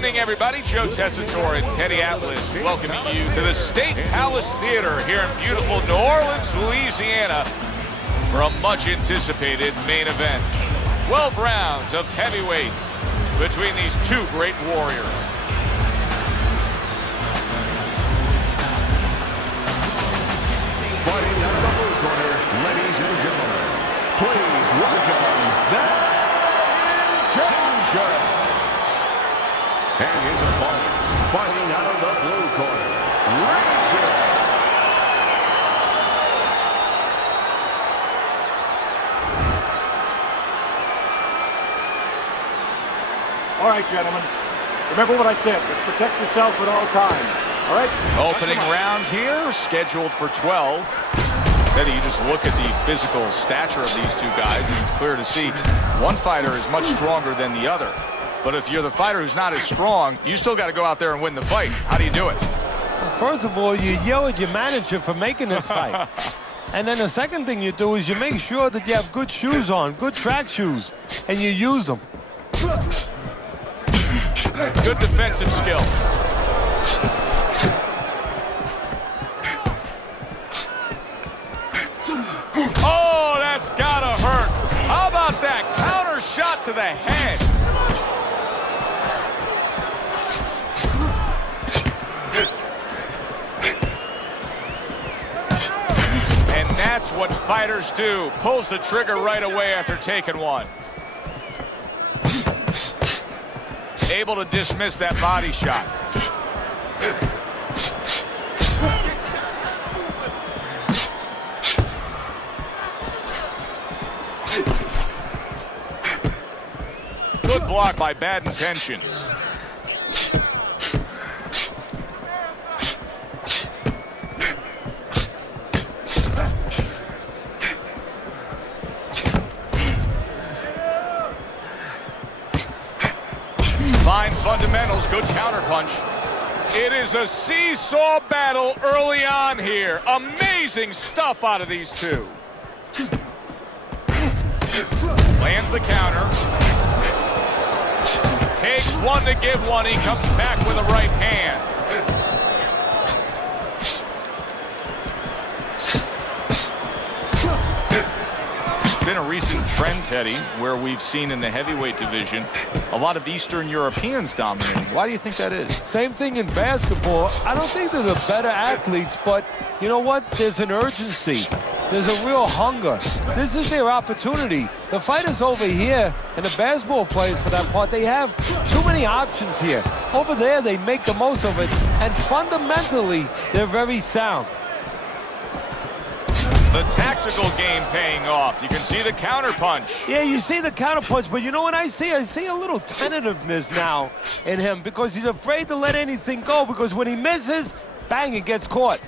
evening, everybody. Joe Tessitore and Teddy Atlas welcoming you to the State Palace Theater here in beautiful New Orleans, Louisiana, for a much-anticipated main event. 12 rounds of heavyweights between these two great warriors. Fighting out of the blue corner, ladies and gentlemen, please welcome the Intentions. And his opponents, fighting out of the blue corner, Razor. All right, gentlemen. Remember what I said. Just protect yourself at all times. All right? Opening round here, scheduled for 12. Teddy, you just look at the physical stature of these two guys, and it's clear to see one fighter is much stronger than the other. But if you're the fighter who's not as strong, you still got to go out there and win the fight. How do you do it? Well, first of all, you yell at your manager for making this fight. And then the second thing you do is you make sure that you have good shoes on, good track shoes, and you use them. Good defensive skill. Oh, that's gotta hurt. How about that counter shot to the head? And that's what fighters do. Pulls the trigger right away after taking one. Able to dismiss that body shot. Good block by Bad Intentions. Fine fundamentals, good counterpunch. It is a seesaw battle early on here. Amazing stuff out of these two. Lands the counter. Takes one to give one. He comes back with a right hand. Been a recent trend, Teddy, where we've seen in the heavyweight division a lot of Eastern Europeans dominating. Why do you think that is? Same thing in basketball. I don't think they're the better athletes, but you know what? There's an urgency. There's a real hunger. This is their opportunity. The fighters over here, and the basketball players for that part, they have too many options here. Over there, they make the most of it, and fundamentally, they're very sound. The tactical game paying off. You can see the counter punch. Yeah, you see the counter punch, but you know what I see? I see a little tentativeness now in him because he's afraid to let anything go, because when he misses, bang, it gets caught.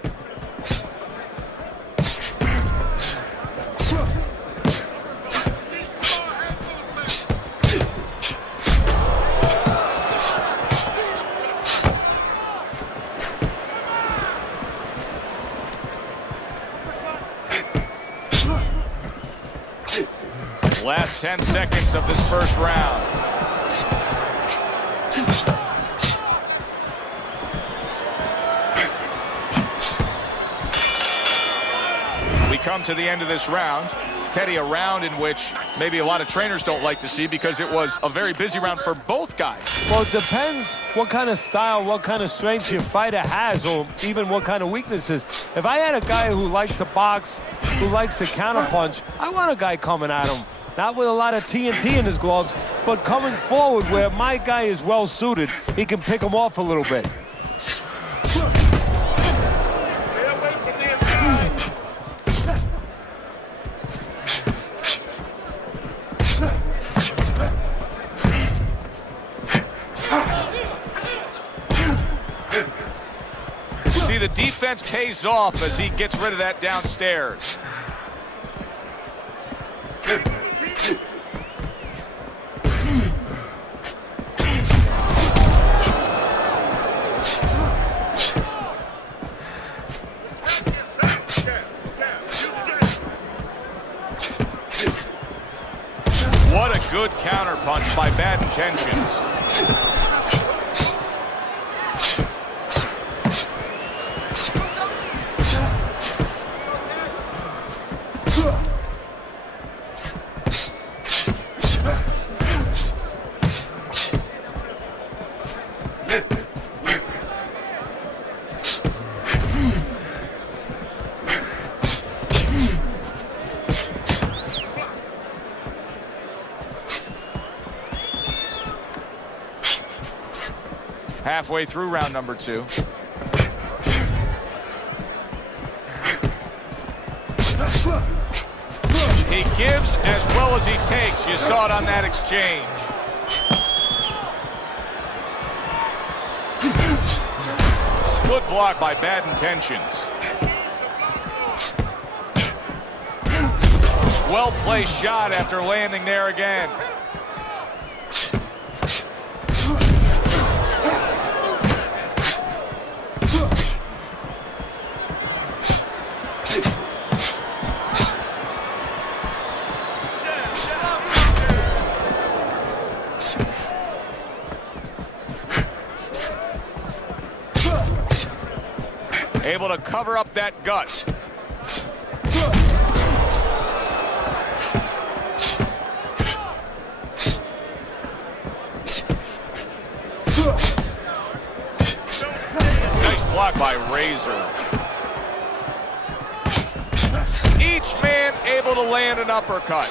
Last 10 seconds of this first round. We come to the end of this round. Teddy, a round in which maybe a lot of trainers don't like to see because it was a very busy round for both guys. Well, it depends what kind of style, what kind of strength your fighter has, or even what kind of weaknesses. If I had a guy who likes to box, who likes to counterpunch, I want a guy coming at him. Not with a lot of TNT in his gloves, but coming forward where my guy is well suited. He can pick him off a little bit. See, the defense pays off as he gets rid of that downstairs. What a good counterpunch by Bad Intentions. halfway through round number 2. He gives as well as he takes. You saw it on that exchange. Good block by Bad Intentions. Well-placed shot after landing there again. Able to cover up that gut. Nice block by Razor. Each man able to land an uppercut.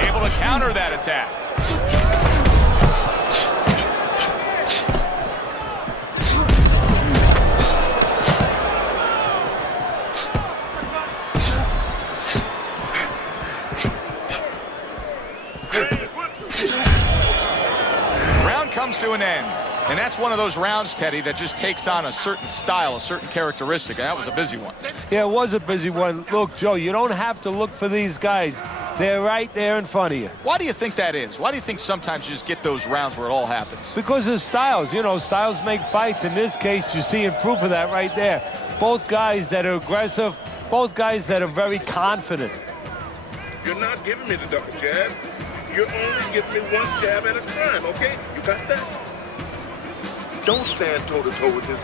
Able to counter that attack. Comes to an end. And that's one of those rounds, Teddy, that just takes on a certain style, a certain characteristic, and that was a busy one. Yeah, it was a busy one. Look, Joe, you don't have to look for these guys. They're right there in front of you. Why do you think that is? Why do you think sometimes you just get those rounds where it all happens? Because of styles. You know, styles make fights. In this case, you're seeing proof of that right there. Both guys that are aggressive, both guys that are very confident. You're not giving me the double jab. You're only giving me one jab at a time, okay? You got that? Don't stand toe-to-toe with this.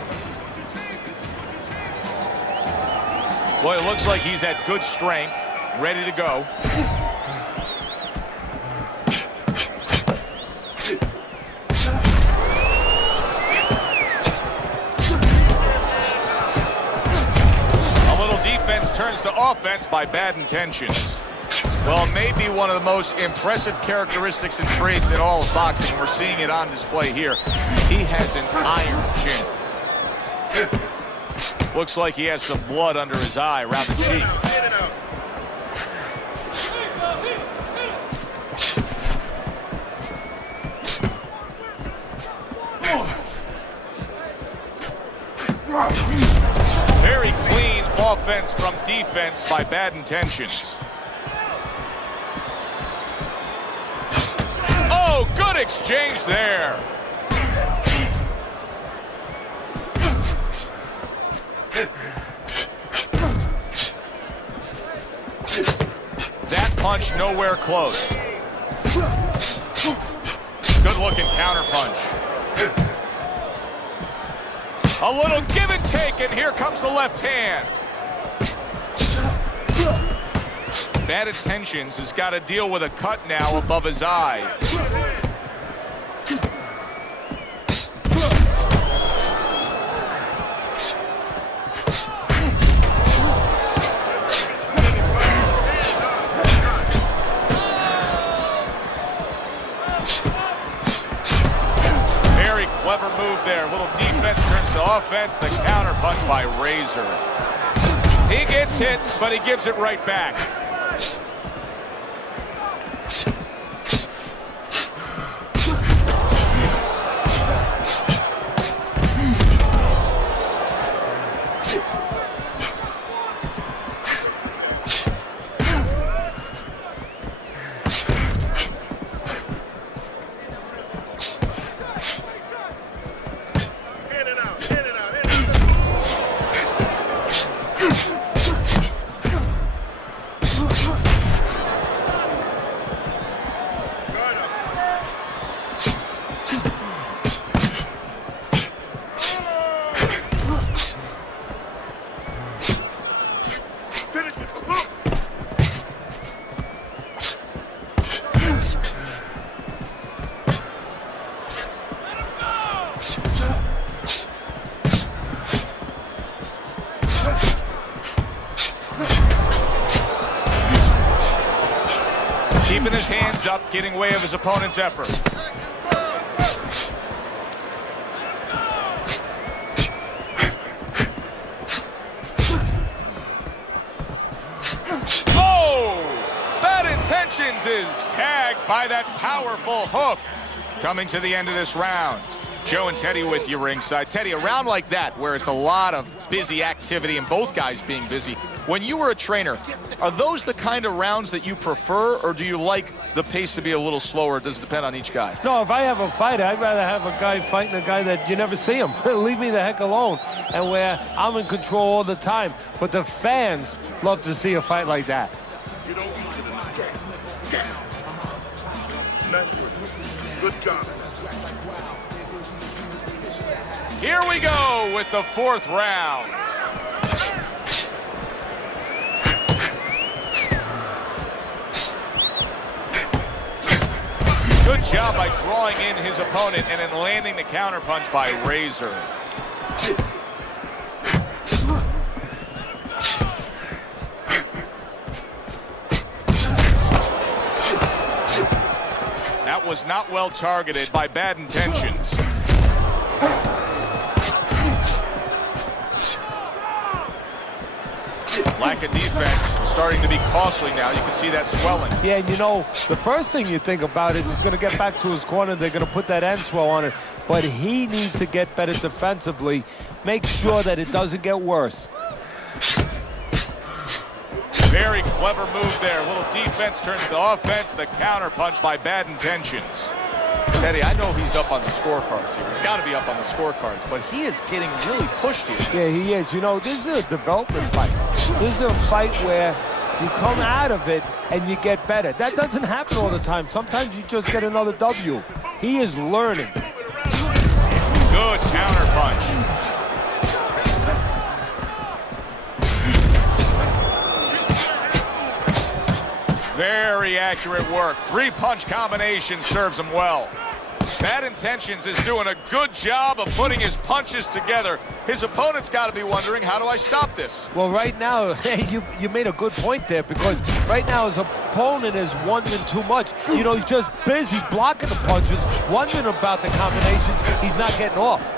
Boy, it looks like he's at good strength, ready to go. A little defense turns to offense by Bad Intentions. Well, maybe one of the most impressive characteristics and traits in all of boxing. We're seeing it on display here. He has an iron chin. Looks like he has some blood under his eye around the cheek. Very clean offense from defense by Bad Intentions. Oh, good exchange there. That punch nowhere close. Good looking counter punch. A little give and take, and here comes the left hand. Bad Intentions has got to deal with a cut now above his eye. Very clever move there. A little defense turns to offense. The counter punch by Razor. He gets hit, but he gives it right back. hands up, getting way of his opponent's effort. Oh! Bad Intentions is tagged by that powerful hook. Coming to the end of this round. Joe and Teddy with you ringside. Teddy, a round like that where it's a lot of busy activity and both guys being busy. When you were a trainer, are those the kind of rounds that you prefer, or do you like the pace to be a little slower? Does it depend on each guy? No, if I have a fight, I'd rather have a guy fighting a guy that you never see him. Leave me the heck alone. And where I'm in control all the time. But the fans love to see a fight like that. You don't use it in the game. Nice work. Good job. Here we go with the fourth round. Good job by drawing in his opponent and then landing the counterpunch by Razor. That was not well targeted by Bad Intentions. Lack of defense starting to be costly now. You can see that swelling. Yeah, and you know, the first thing you think about is he's going to get back to his corner. They're going to put that end swell on it. But he needs to get better defensively. Make sure that it doesn't get worse. Very clever move there. A little defense turns to offense. The counter punch by Bad Intentions. Teddy, I know he's up on the scorecards here. He's got to be up on the scorecards, but he is getting really pushed here. Yeah, he is. You know, this is a development fight. This is a fight where you come out of it and you get better. That doesn't happen all the time. Sometimes you just get another W. He is learning. Good counter punch. Very accurate work. Three-punch combination serves him well. Bad Intentions is doing a good job of putting his punches together. His opponent's got to be wondering, how do I stop this? Well, right now, you made a good point there, because right now his opponent is wondering too much. You know, he's just busy blocking the punches, wondering about the combinations he's not getting off.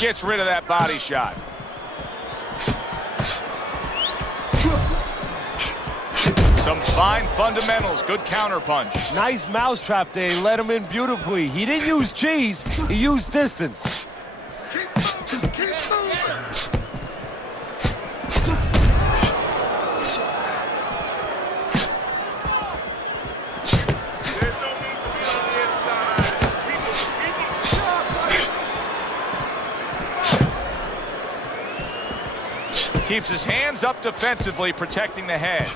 Gets rid of that body shot. Some fine fundamentals. Good counter punch. Nice mousetrap there. He let him in beautifully. He didn't use cheese. He used distance. Keeps his hands up defensively, protecting the head.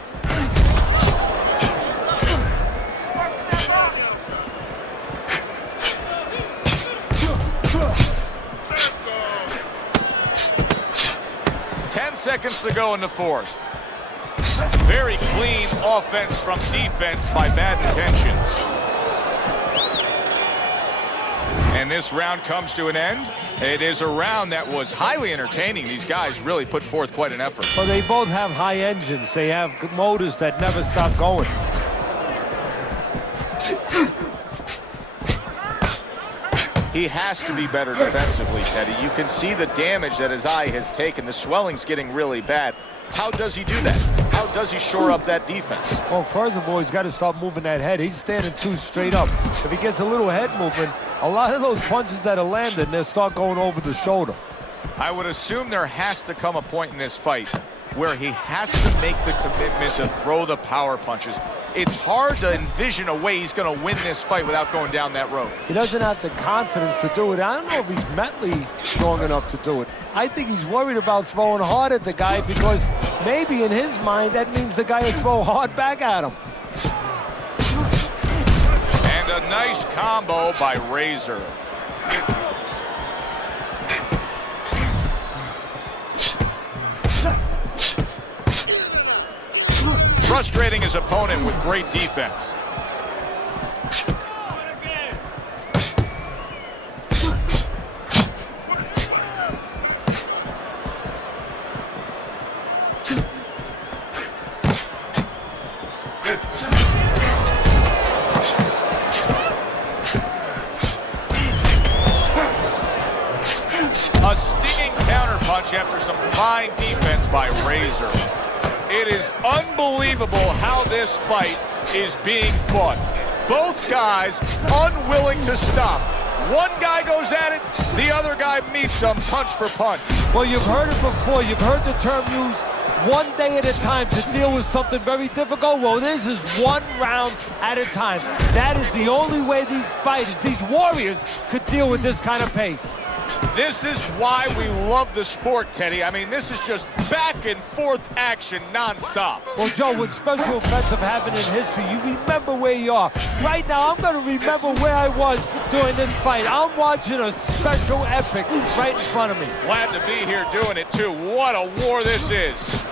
Seconds to go in the fourth. Very clean offense from defense by Bad Intentions. And this round comes to an end. It is a round that was highly entertaining. These guys really put forth quite an effort. Well, they both have high engines. They have motors that never stop going. He has to be better defensively, Teddy. You can see the damage that his eye has taken. The swelling's getting really bad. How does he do that? How does he shore up that defense? Well, first of all, he's got to stop moving that head. He's standing too straight up. If he gets a little head movement, a lot of those punches that are landing, they'll start going over the shoulder. I would assume there has to come a point in this fight where he has to make the commitment to throw the power punches. It's hard to envision a way he's going to win this fight without going down that road. He doesn't have the confidence to do it. I don't know if he's mentally strong enough to do it. I think he's worried about throwing hard at the guy because maybe in his mind that means the guy will throw hard back at him. And a nice combo by Razor. frustrating his opponent with great defense. A stinging counterpunch after some fine defense by Razor. It is unbelievable how this fight is being fought. Both guys unwilling to stop. One guy goes at it, the other guy meets them punch for punch. Well, you've heard it before. You've heard the term used, one day at a time to deal with something very difficult. Well, this is one round at a time. That is the only way these fighters, these warriors, could deal with this kind of pace. This is why we love the sport, Teddy. I mean, this is just back and forth action nonstop. Well, Joe, with special events have happened in history, you remember where you are. Right now, I'm going to remember where I was during this fight. I'm watching a special epic right in front of me. Glad to be here doing it, too. What a war this is.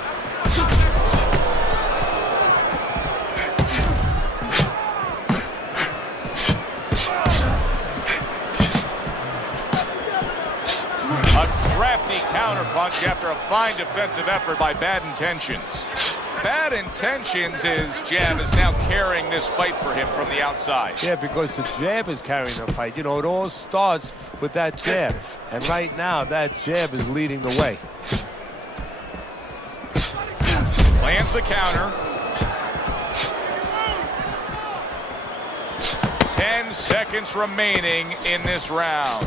A crafty counterpunch after a fine defensive effort by Bad Intentions. Bad Intentions' jab is now carrying this fight for him from the outside. Yeah, because the jab is carrying the fight. You know, it all starts with that jab. And right now, that jab is leading the way. Lands the counter. 10 seconds remaining in this round.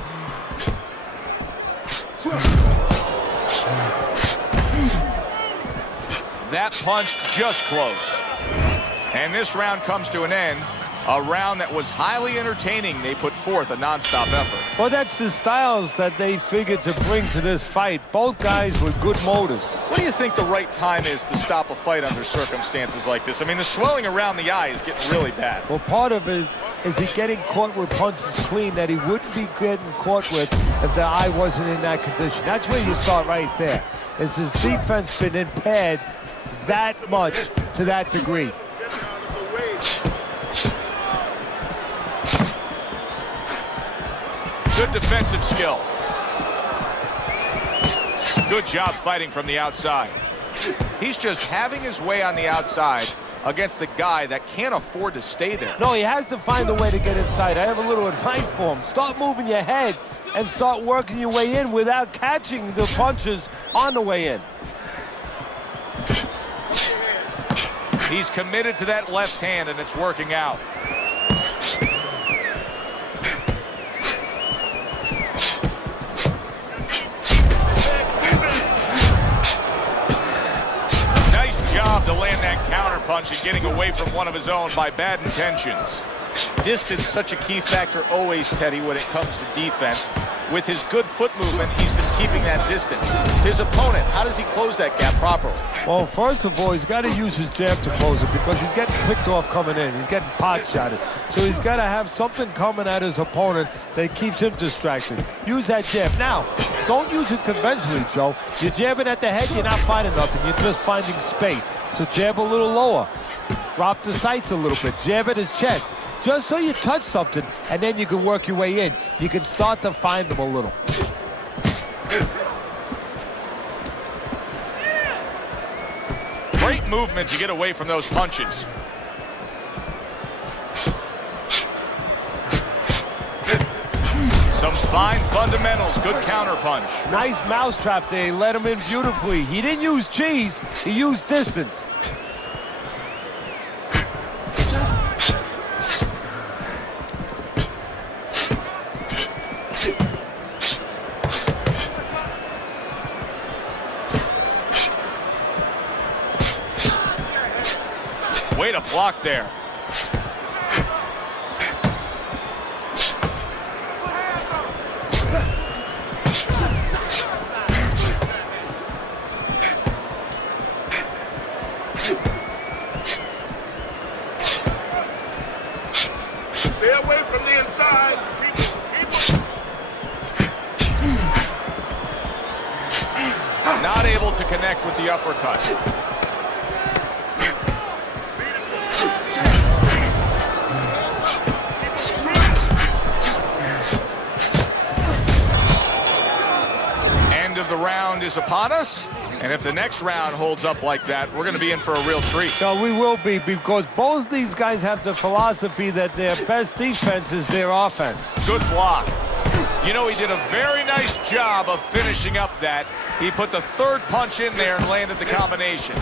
That punch just close. And this round comes to an end. A round that was highly entertaining. They put forth a nonstop effort. Well, that's the styles that they figured to bring to this fight. Both guys with good motors. What do you think the right time is to stop a fight under circumstances like this? I mean, the swelling around the eye is getting really bad. Well, part of it is he getting caught with punches clean that he wouldn't be getting caught with if the eye wasn't in that condition. That's where you start right there. Is his defense been impaired that much to that degree? Good defensive skill. Good job fighting from the outside. He's just having his way on the outside against the guy that can't afford to stay there. No, he has to find a way to get inside. I have a little advice for him. Start moving your head and start working your way in without catching the punches on the way in. He's committed to that left hand, and it's working out. Nice job to land that counterpunch and getting away from one of his own by Bad Intentions. Distance such a key factor always, Teddy, when it comes to defense. With his good foot movement, he's been keeping that distance. His opponent, how does he close that gap properly? Well, first of all, he's got to use his jab to close it because he's getting picked off coming in. He's getting pot-shotted. So he's got to have something coming at his opponent that keeps him distracted. Use that jab. Now, don't use it conventionally, Joe. You're jabbing at the head, you're not finding nothing. You're just finding space. So jab a little lower. Drop the sights a little bit. Jab at his chest. Just so you touch something, and then you can work your way in. You can start to find them a little. Great movement to get away from those punches. Some fine fundamentals, good counterpunch. Nice mousetrap there. He let him in beautifully. He didn't use cheese, he used distance. Way to block there. Stay away from the inside. Not able to connect with the uppercut. the round is upon us. And if the next round holds up like that, we're going to be in for a real treat. No, we will be, because both these guys have the philosophy that their best defense is their offense. Good block. You know, he did a very nice job of finishing up that. He put the third punch in there and landed the combination.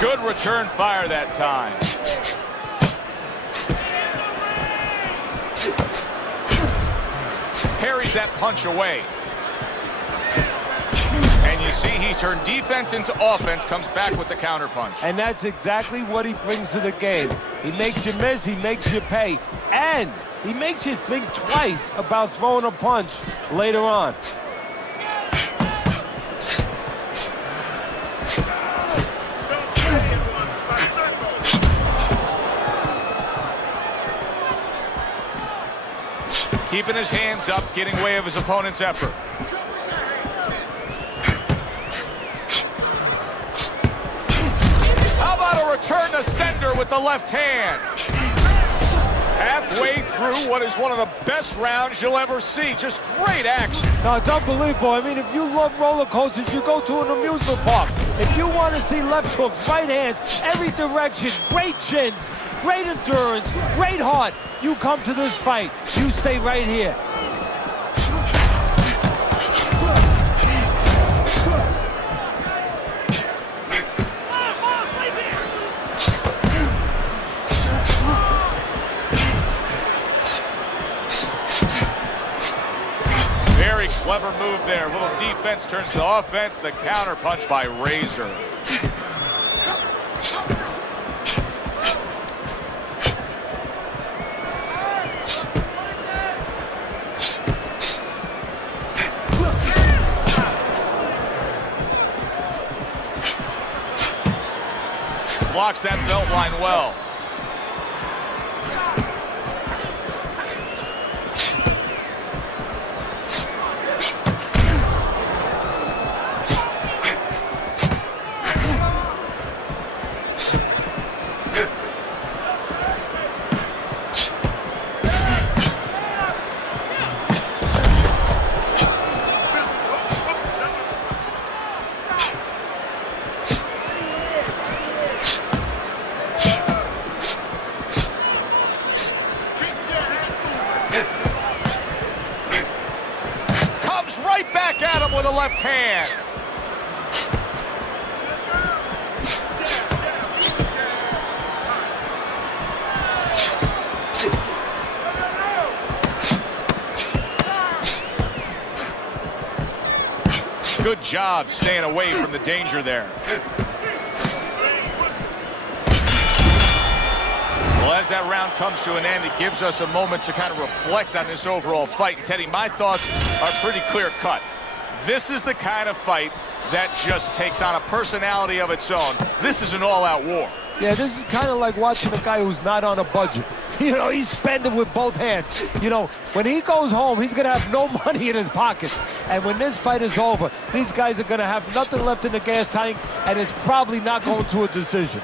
Good return fire that time. Parries that punch away. And you see he turned defense into offense, comes back with the counter punch. And that's exactly what he brings to the game. He makes you miss, he makes you pay, and he makes you think twice about throwing a punch later on. Keeping his hands up, getting way of his opponent's effort. How about a return to sender with the left hand? Halfway through what is one of the best rounds you'll ever see. Just great action. No, it's unbelievable. I mean, if you love roller coasters, you go to an amusement park. If you want to see left hooks, right hands, every direction, great chins, great endurance, great heart, you come to this fight. You stay right here. Very clever move there. Little defense turns to offense. The counter punch by Razor. Blocks that belt line well. With a left hand. Good job staying away from the danger there. Well, as that round comes to an end, it gives us a moment to kind of reflect on this overall fight. Teddy, my thoughts are pretty clear cut. This is the kind of fight that just takes on a personality of its own. This is an all-out war. Yeah, this is kind of like watching a guy who's not on a budget. You know, he's spending with both hands. You know, when he goes home, he's going to have no money in his pockets. And when this fight is over, these guys are going to have nothing left in the gas tank, and it's probably not going to a decision.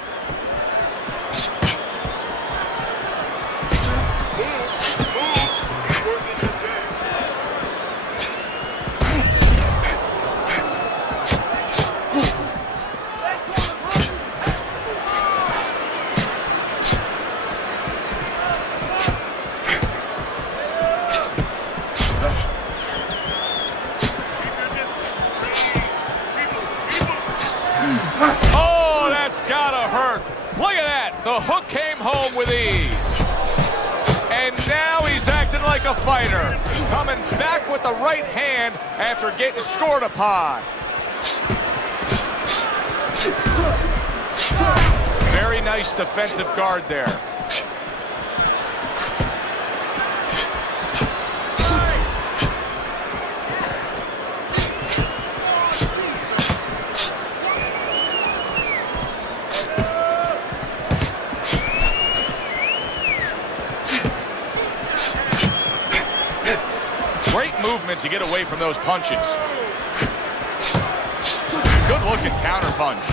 Oh, that's gotta hurt. Look at that. The hook came home with ease. And now he's acting like a fighter. Coming back with the right hand after getting scored upon. Very nice defensive guard there. Great movement to get away from those punches. Good looking counter punch.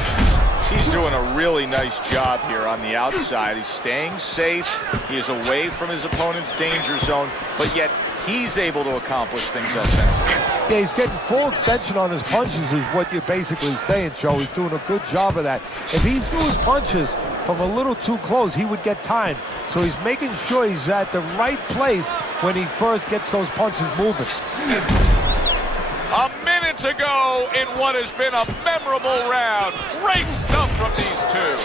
He's doing a really nice job here on the outside. He's staying safe. He is away from his opponent's danger zone, but yet he's able to accomplish things offensively. Yeah, he's getting full extension on his punches is what you're basically saying, Joe. He's doing a good job of that. If he threw his punches from a little too close, he would get time. So he's making sure he's at the right place when he first gets those punches moving. A minute to go in what has been a memorable round. Great stuff from these two.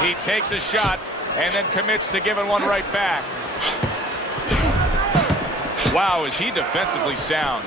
He takes a shot and then commits to giving one right back. Wow, is he defensively sound.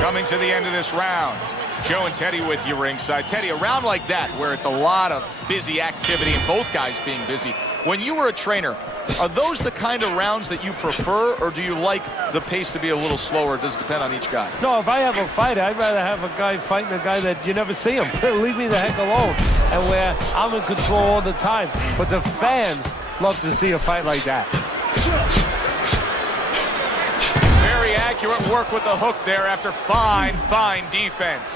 Coming to the end of this round, Joe and Teddy with you ringside. Teddy, a round like that where it's a lot of busy activity and both guys being busy. When you were a trainer, are those the kind of rounds that you prefer, or do you like the pace to be a little slower? Does it depend on each guy? No, if I have a fight, I'd rather have a guy fighting a guy that you never see him. Leave me the heck alone. And where I'm in control all the time. But the fans love to see a fight like that. Very accurate work with the hook there after fine defense.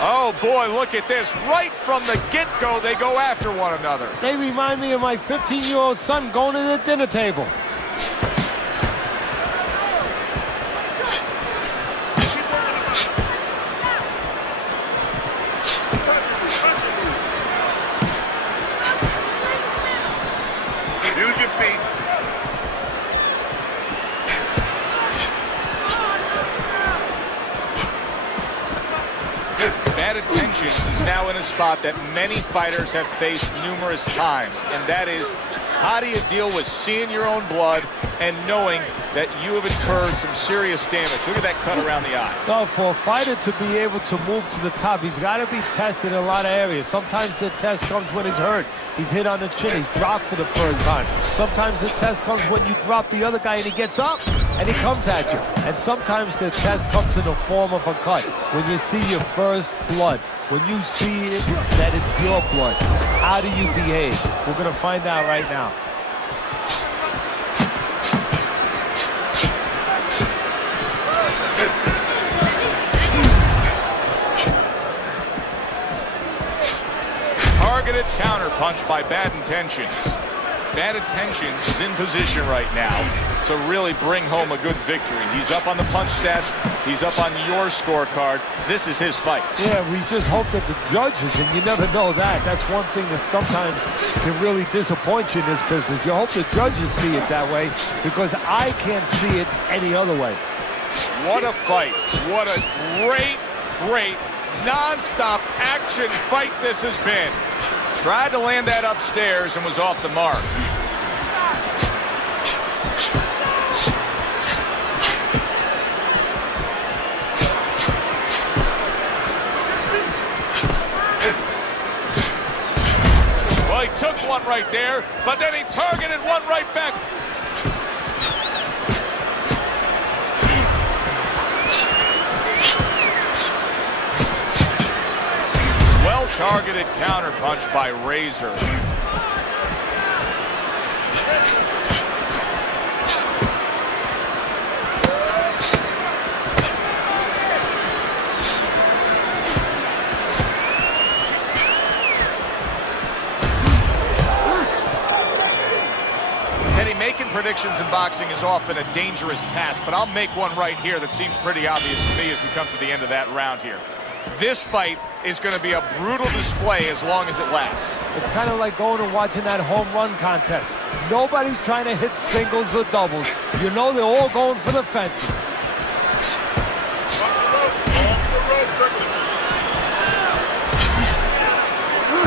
Oh boy, look at this. Right from the get-go, they go after one another. They remind me of my 15-year-old son going to the dinner table. Use your feet. Bad Intentions is now in a spot that many fighters have faced numerous times, and that is, how do you deal with seeing your own blood and knowing that you have incurred some serious damage? Look at that cut around the eye. No, for a fighter to be able to move to the top, he's got to be tested in a lot of areas. Sometimes the test comes when he's hurt. He's hit on the chin. He's dropped for the first time. Sometimes the test comes when you drop the other guy and he gets up and he comes at you. And sometimes the test comes in the form of a cut. When you see your first blood, when you see it, that it's your blood, how do you behave? We're going to find out right now. Targeted counterpunch by Bad Intentions. Bad Intentions is in position right now to really bring home a good victory. He's up on the punch stats. He's up on your scorecard. This is his fight. Yeah, we just hope that the judges, and you never know that. That's one thing that sometimes can really disappoint you in this business. You hope the judges see it that way, because I can't see it any other way. What a fight. What a great, non-stop action fight this has been. Tried to land that upstairs and was off the mark. Well, he took one right there, but then he targeted one right back. Well-targeted counterpunch by Razor. Teddy, making predictions in boxing is often a dangerous task, but I'll make one right here that seems pretty obvious to me as we come to the end of that round here. This fight is going to be a brutal display as long as it lasts. It's kind of like going and watching that home run contest. Nobody's trying to hit singles or doubles. You know they're all going for the fences.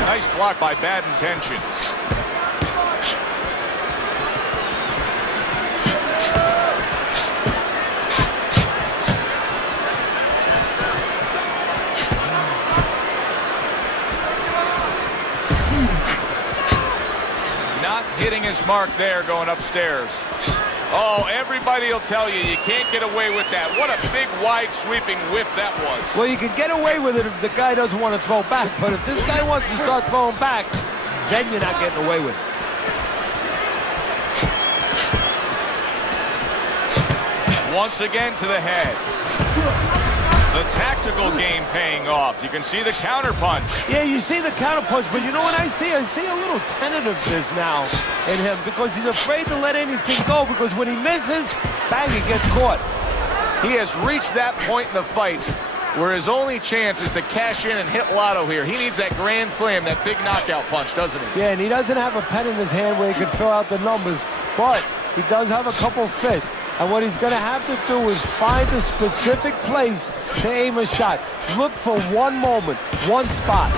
Nice block by Bad Intentions. hitting his mark there going upstairs. Oh, everybody will tell you, you can't get away with that. What a big, wide, sweeping whiff that was. Well, you can get away with it if the guy doesn't want to throw back, but if this guy wants to start throwing back, then you're not getting away with it. Once again to the head. The tactical game paying off. You can see the counter punch. Yeah, you see the counter punch, but you know what I see? I see a little tentativeness now in him because he's afraid to let anything go because when he misses, bang, he gets caught. He has reached that point in the fight where his only chance is to cash in and hit lotto here. He needs that grand slam, that big knockout punch, doesn't he? Yeah, and he doesn't have a pen in his hand where he can fill out the numbers, but he does have a couple fists. And what he's going to have to do is find a specific place to aim a shot. Look for one moment, one spot.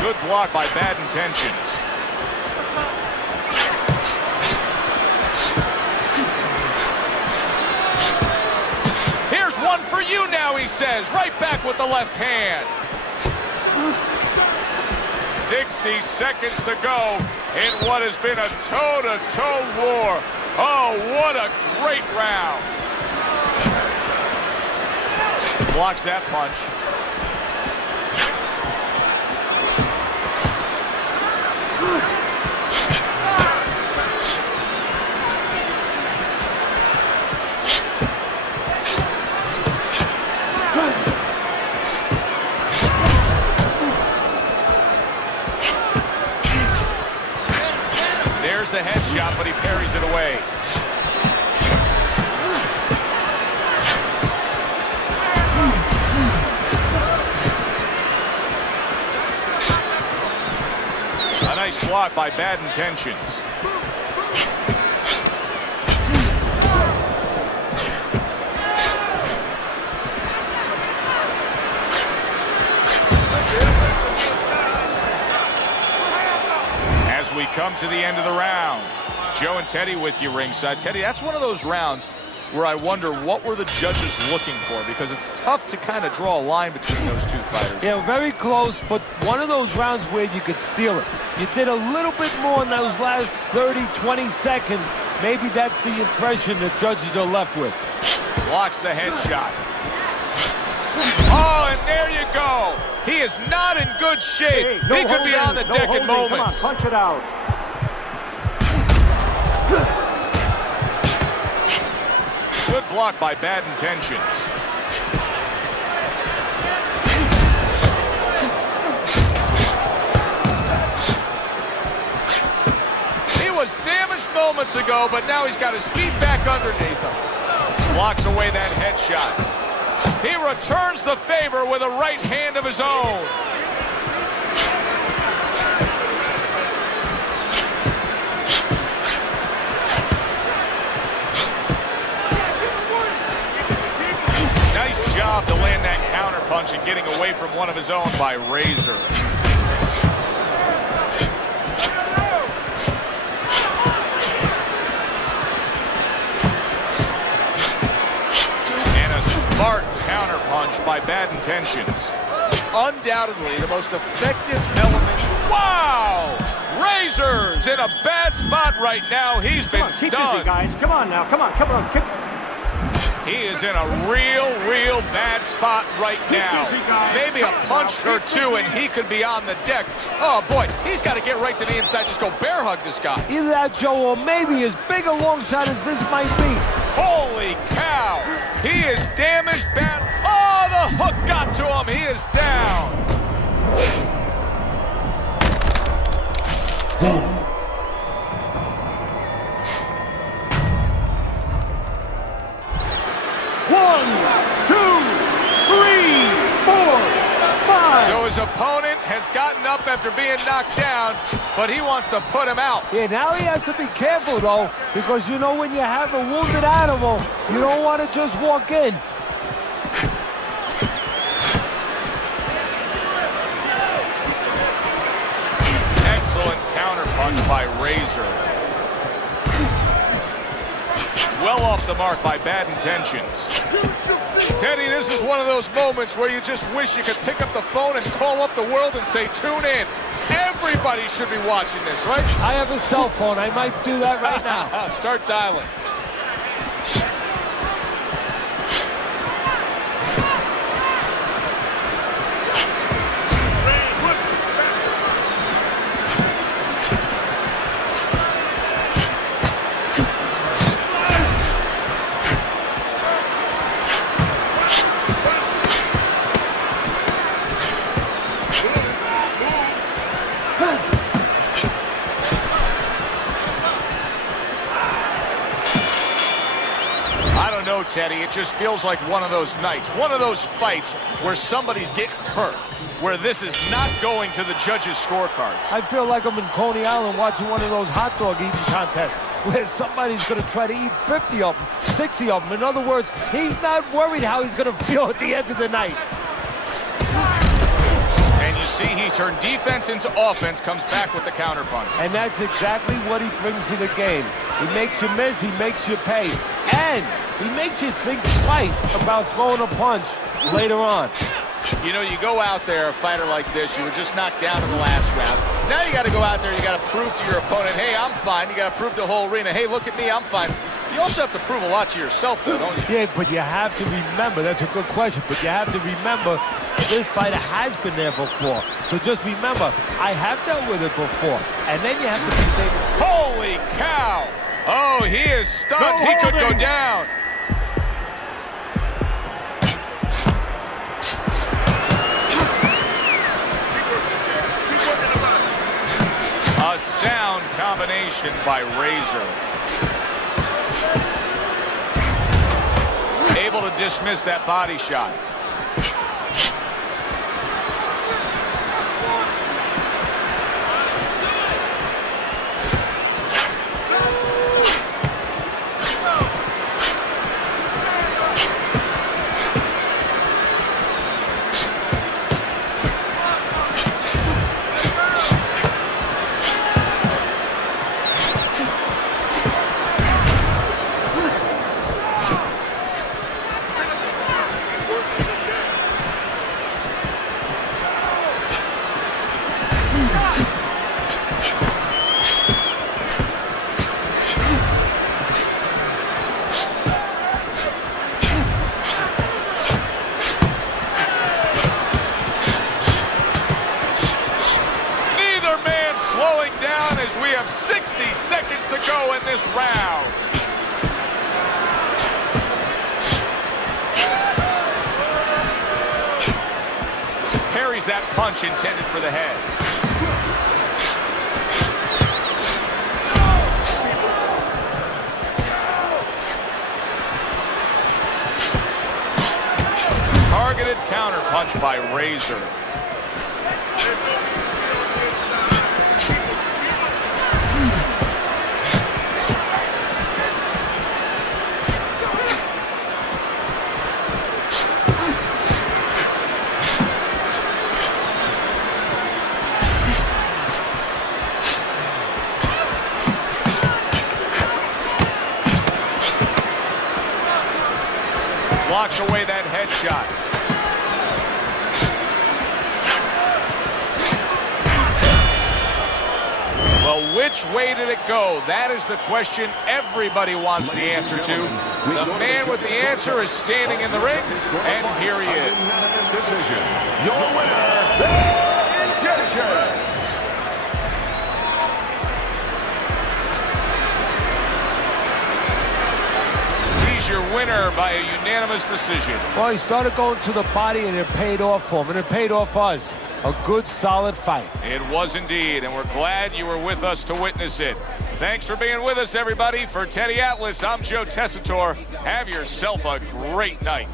Good block by Bad Intentions. Here's one for you now, he says. Right back with the left hand. 60 seconds to go in what has been a toe-to-toe war. Oh, what a great round. Blocks that punch. There's the headshot, but he parries it away. A nice block by Bad Intentions. As we come to the end of the round, Joe and Teddy with you ringside. Teddy, that's one of those rounds where I wonder what were the judges looking for, because it's tough to kind of draw a line between those two fighters. Yeah, very close, but one of those rounds where you could steal it. You did a little bit more in those last 30, 20 seconds. Maybe that's the impression the judges are left with. Blocks the headshot. Oh, and there you go. He is not in good shape. No he could be on the deck in moments. Come on, punch it out. Good block by Bad Intentions. He was damaged moments ago, but now he's got his feet back underneath him. Blocks away that headshot. He returns the favor with a right hand of his own. Nice job to land that counter punch and getting away from one of his own by Razor. Smart counter punch by Bad Intentions. Undoubtedly the most effective element. Wow! Razor's in a bad spot right now. He's been Keep stunned. busy, guys. Come on now. Come on. He is in a real bad spot right now. busy, guys. Maybe a punch or two and he could be on the deck. Oh boy, he's got to get right to the inside. Just go bear hug this guy. Either that, Joe, or maybe as big a long shot as this might be. Holy cow! He is damaged bad. Oh, the hook got to him. He is down. One, two, three, four, five. So his opponent has gotten up after being knocked down, but he wants to put him out. Yeah, now he has to be careful, though, because you know when you have a wounded animal, you don't want to just walk in. Excellent counter punch by Razor. Well off the mark by bad intentions. Teddy, this is one of those moments where you just wish you could pick up the phone and call up the world and say, tune in. Everybody should be watching this, right? I have a cell phone. I might do that right now. Start dialing. No, Teddy, it just feels like one of those nights, one of those fights where somebody's getting hurt, where this is not going to the judges' scorecards. I feel like I'm in Coney Island watching one of those hot dog eating contests where somebody's going to try to eat 50 of them, 60 of them. In other words, he's not worried how he's going to feel at the end of the night. And you see he turned defense into offense, comes back with the counterpunch. And that's exactly what he brings to the game. He makes you miss, he makes you pay. And he makes you think twice about throwing a punch later on. You know, you go out there, a fighter like this, you were just knocked down in the last round. Now you got to go out there, you got to prove to your opponent, hey, I'm fine. You got to prove to the whole arena, hey, look at me, I'm fine. You also have to prove a lot to yourself, though, don't you? Yeah, but you have to remember, that's a good question, but you have to remember this fighter has been there before. So just remember, I have dealt with it before. And then you have to be thinking, holy cow! Oh, he is stunned. He could go down. A sound combination by Razor. Able to dismiss that body shot. As we have 60 seconds to go in this round. Parries that punch intended for the head. Targeted counter punch by Razor. Blocks away that headshot. Well, which way did it go? That is the question everybody wants the answer to. The man with the answer is standing in the ring, and here he is. Decision. Your winner, the Intentions. Your winner by a unanimous decision. Well, he started going to the body, and it paid off for him, and it paid off us. A good, solid fight. It was indeed, and we're glad you were with us to witness it. Thanks for being with us, everybody. For Teddy Atlas, I'm Joe Tessitore. Have yourself a great night.